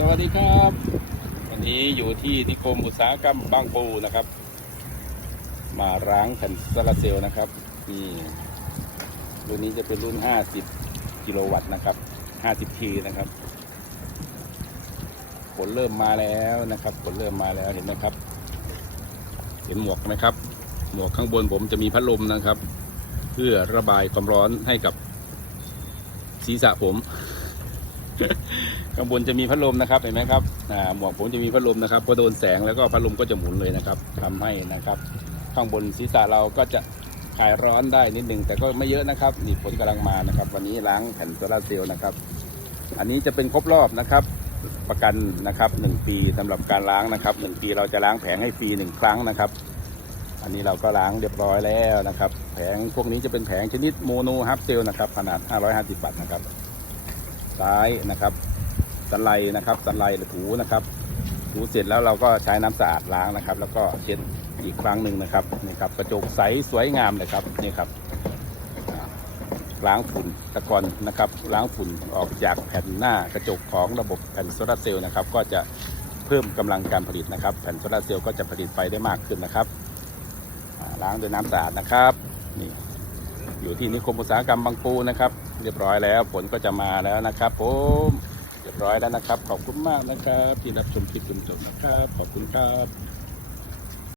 สวัสดีครับ วันนี้อยู่ที่นิคมอุตสาหกรรมบางปูนะครับ มาร้างแผ่นโซลาเซลล์นะครับนี่รุ่นนี้จะเป็นรุ่น 50 กิโลวัตต์นะครับ 50ทีนะครับผลเริ่มมาแล้วนะครับผลเริ่มมาแล้วเห็นไหมครับ เห็นหมวกไหมครับ หมวกข้างบนผมจะมีพัดลมนะครับ เพื่อระบายความร้อนให้กับศีรษะผม ข้างบนจะมีพัดลมนะครับเห็นไหมครับหมวกผมจะมีพัดลมนะครับพอโดนแสงแล้วก็พัดลมก็จะหมุนเลยนะครับทำให้นะครับ ข้างบนศีรษะเราก็จะคลายร้อนได้นิดนึงแต่ก็ไม่เยอะนะครับนี่ผลกำลังมานะครับ วันนี้ล้างแผ่นโซลาร์เซลล์นะครับ อันนี้จะเป็นครบรอบนะครับ ประกันนะครับหนึ่งปีสำหรับการล้างนะครับหนึ่งปีเราจะล้างแผงให้ฟรีหนึ่งครั้งนะครับ อันนี้เราก็ล้างเรียบร้อยแล้วนะครับ แผงพวกนี้จะเป็นแผงชนิดโมโนฮับเซลนะครับขนาด 550 บาทนะครับ ซ้ายนะครับ สันไลนะครับสันไลหรือถูนะครับถูเสร็จแล้วเราก็ใช้น้ำสะอาดล้างนะครับ แล้วก็เช็ดอีกครั้งหนึ่งนะครับนี่ครับกระจกใสสวยงามเลยครับนี่ครับล้างฝุ่นตะกอนนะครับล้างฝุ่นออกจากแผ่นหน้ากระจกของระบบแผ่นโซลาร์เซลล์นะครับก็จะเพิ่มกำลังการผลิตนะครับ แผ่นโซลาร์เซลล์ก็จะผลิตไฟได้มากขึ้นนะครับล้างด้วยน้ำสะอาดนะครับนี่อยู่ที่นิคมอุตสาหกรรมบางปูนะครับ เรียบร้อยแล้วผลก็จะมาแล้วนะครับผม เรียบร้อยแล้วนะครับ ขอบคุณมากนะครับ ที่รับชมคลิปจนจบนะครับ ขอบคุณครับ